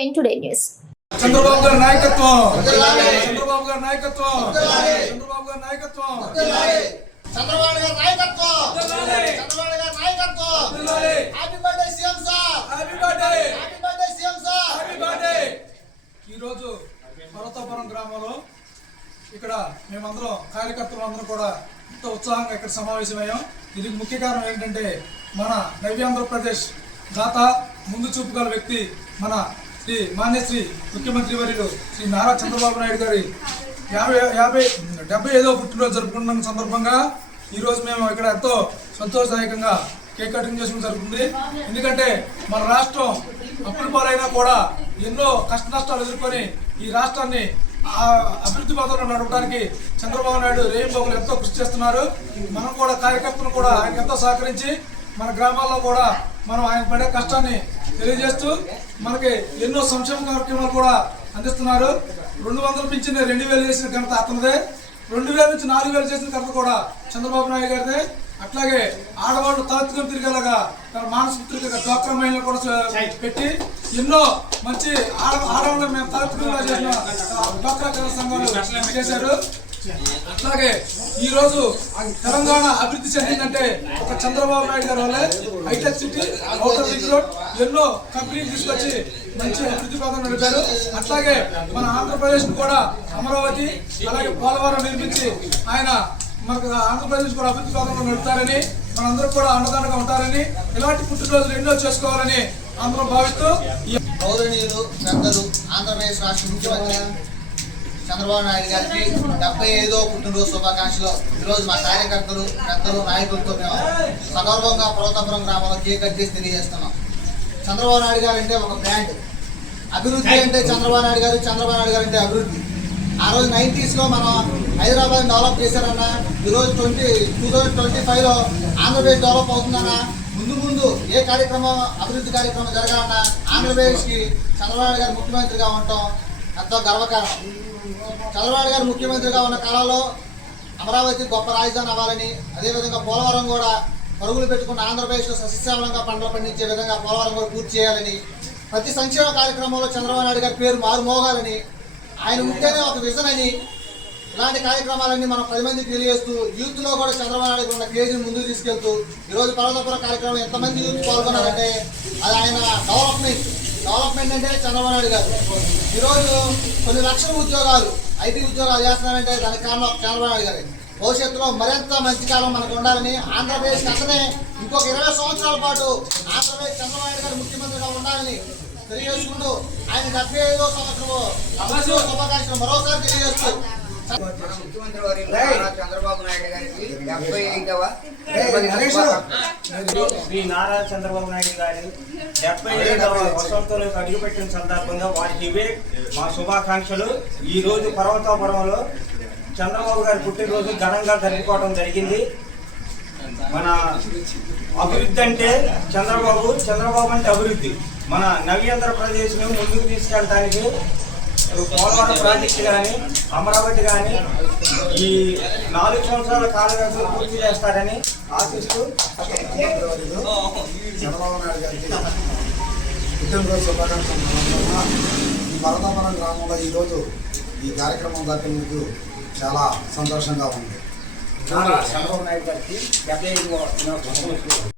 ఎన్ today news Chandrababu గారి నాయకత్వం చంద్రబాబు గారి నాయకత్వం చంద్రబాబు గారి నాయకత్వం చంద్రబాబు గారి నాయకత్వం చంద్రబాబు గారి నాయకత్వం happy birthday CM sir happy birthday happy birthday CM sir happy birthday ఈరోజు పర్వతాపురం గ్రామంలో ఇక్కడ మేమందరం కార్యకర్తలు అందరం కూడా ఎంతో ఉత్సాహంగా ఇక్కడ సమావేశమయ్యాం దీనికి ముఖ్య కారణం ఏంటంటే మన నవ్య ఆంధ్రప్రదేశ్ దాత ముందు చూపు గల వ్యక్తి మన శ్రీ మాన్యశ్రీ ముఖ్యమంత్రి వర్యులు శ్రీ నారా చంద్రబాబు నాయుడు గారి యాభై యాభై డెబ్బై ఐదో పుట్టినరోజు జరుపుకున్న సందర్భంగా ఈరోజు మేము ఇక్కడ ఎంతో సంతోషదాయకంగా కేక్ కటింగ్ చేసుకోవడం జరుగుతుంది. ఎందుకంటే మన రాష్ట్రం అప్పుల పాలైనా కూడా ఎన్నో కష్ట నష్టాలు ఎదుర్కొని ఈ రాష్ట్రాన్ని అభివృద్ధి పథంలో నడపడానికి చంద్రబాబు నాయుడు రేయింబాబులు ఎంతో కృషి చేస్తున్నారు. మనం కూడా కార్యకర్తలు కూడా ఆయన ఎంతో సహకరించి మన గ్రామాల్లో కూడా మనం ఆయన పడే కష్టాన్ని తెలియజేస్తూ మనకి ఎన్నో సంక్షేమ కార్యక్రమాలు కూడా అందిస్తున్నారు. రెండు వందల పెంచింది రెండు వేలు చేసిన ఘనత అతనిదే. రెండు వేల నుంచి నాలుగు వేలు చేసిన ఘనత కూడా చంద్రబాబు నాయుడు గారిదే. అట్లాగే ఆడవాళ్ళు తలెత్తుకొని తిరిగేలాగా తన మానసిక డ్వాక్రా మహిళలు కూడా పెట్టి ఎన్నో మంచి ఆడ ఆడవాళ్ళు మేము తలెత్తుకునేలా చేసిన డ్వాక్రా సంఘాలు చేశారు. అట్లాగే ఈ రోజు తెలంగాణ అభివృద్ధి చెందిందంటే ఒక చంద్రబాబు నాయుడు గారి వల్లే hitech city outer ring road ఎన్నో కంపెనీలు తీసుకొచ్చి మంచి అభివృద్ధి పథకం నడిపారు. అట్లాగే మన ఆంధ్రప్రదేశ్ కూడా అమరావతి అలాగే పోలవరం నిర్మించి ఆయన మనకు ఆంధ్రప్రదేశ్ కూడా అభివృద్ధి భాగంలో నడుపుతారని మనందరూ కూడా అండదండగా ఉంటారని ఇలాంటి పుట్టినరోజులు ఎన్నో చేసుకోవాలని అందరూ భావిస్తూ ఈ గౌరవనీయులు పెద్దలు ఆంధ్రప్రదేశ్ రాష్ట్ర ముఖ్యమంత్రి చంద్రబాబు నాయుడు గారికి డెబ్బై ఐదో పుట్టినరోజు శుభాకాంక్షలు. ఈరోజు మా కార్యకర్తలు పెద్దలు నాయకులతో మేము సగౌరవంగా పురోతపురం గ్రామంలో కేక్ కట్ చేసి తెలియజేస్తున్నాం. చంద్రబాబు నాయుడు గారు అంటే ఒక బ్రాండ్. అభివృద్ధి అంటే చంద్రబాబు నాయుడు గారు చంద్రబాబు నాయుడు గారు అంటే అభివృద్ధి. ఆ రోజు నైంటీస్లో మనం హైదరాబాద్ డెవలప్ చేశారన్న. ఈరోజు ట్వంటీ టూ థౌజండ్ ట్వంటీ ఫైవ్లో ఆంధ్రప్రదేశ్ డెవలప్ అవుతుందన్నా. ముందు ముందు ఏ కార్యక్రమం అభివృద్ధి కార్యక్రమం జరగాలన్నా ఆంధ్రప్రదేశ్కి చంద్రబాబు గారు ముఖ్యమంత్రిగా ఉండటం ఎంతో గర్వకారణం. చంద్రబాబు గారు ముఖ్యమంత్రిగా ఉన్న కాలంలో అమరావతి గొప్ప రాజధాని అవ్వాలని అదేవిధంగా పోలవరం కూడా పరుగులు పెట్టుకున్న ఆంధ్రప్రదేశ్లో సస్యశ్యామలంగా పంటలు పండించే విధంగా పోలవరం కూడా పూర్తి చేయాలని ప్రతి సంక్షేమ కార్యక్రమంలో చంద్రబాబు నాయుడు గారి పేరు మారుమోగాలని ఆయన ఉంటేనే ఒక విజన్ అని ఇలాంటి కార్యక్రమాలన్నీ మనం పది మందికి తెలియజేస్తూ యూత్లో కూడా చంద్రబాబు నాయుడు ఉన్న క్రేజ్ని ముందుకు తీసుకెళ్తూ ఈరోజు పర్వతపురం కార్యక్రమం ఎంతమంది యూత్ పాల్గొన్నారంటే అది ఆయన డెవలప్మెంట్ డెవలప్మెంట్ అంటే చంద్రబాబు నాయుడు గారు. ఈరోజు కొన్ని లక్షల ఉద్యోగాలు ఐటీ ఉద్యోగాలు చేస్తున్నారంటే దానికి కారణం చంద్రబాబు నాయుడు గారే. భవిష్యత్తులో మరింత మంచి కాలం మనకు ఉండాలని ఆంధ్రప్రదేశ్ అతనే ఇంకొక ఇరవై సంవత్సరాల పాటు ఆంధ్రప్రదేశ్ చంద్రబాబు నాయుడు గారు ముఖ్యమంత్రిగా ఉండాలని తెలియజేసుకుంటూ ఆయన డెబ్బై ఐదో శుభాకాంక్షలు మరోసారి తెలియజేస్తూ మన ముఖ్యమంత్రి నారా చంద్రబాబు నాయుడు గారికి డెబ్బై ఐదవ శ్రీ నారా చంద్రబాబు నాయుడు గారి డెబ్బై ఐదవ వసంతంలోకి అడుగుపెట్టిన సందర్భంగా వారికి ఇవే మా శుభాకాంక్షలు. ఈ రోజు పర్వతాపురంలో చంద్రబాబు గారి పుట్టినరోజు ఘనంగా జరుపుకోవడం జరిగింది. మన అభివృద్ధి అంటే చంద్రబాబు చంద్రబాబు అంటే అభివృద్ధి. మన నవ్యాంధ్రప్రదేశ్ను ముందుకు తీసుకెళ్ళడానికి పోలవరం ప్రాజెక్టు కానీ అమరావతి కానీ ఈ నాలుగు సంవత్సరాల కాల పూర్తి చేస్తారని ఆశిస్తూ చంద్రబాబు నాయుడు గారికి పుట్టినరోజు శుభాకాంక్షలు ఈ పర్వతాపురం గ్రామంలో ఈరోజు ఈ కార్యక్రమం జరిపినందుకు చాలా సంతోషంగా ఉంది. చంద్రబాబు నాయుడు గారికి డెబ్బై ఐదు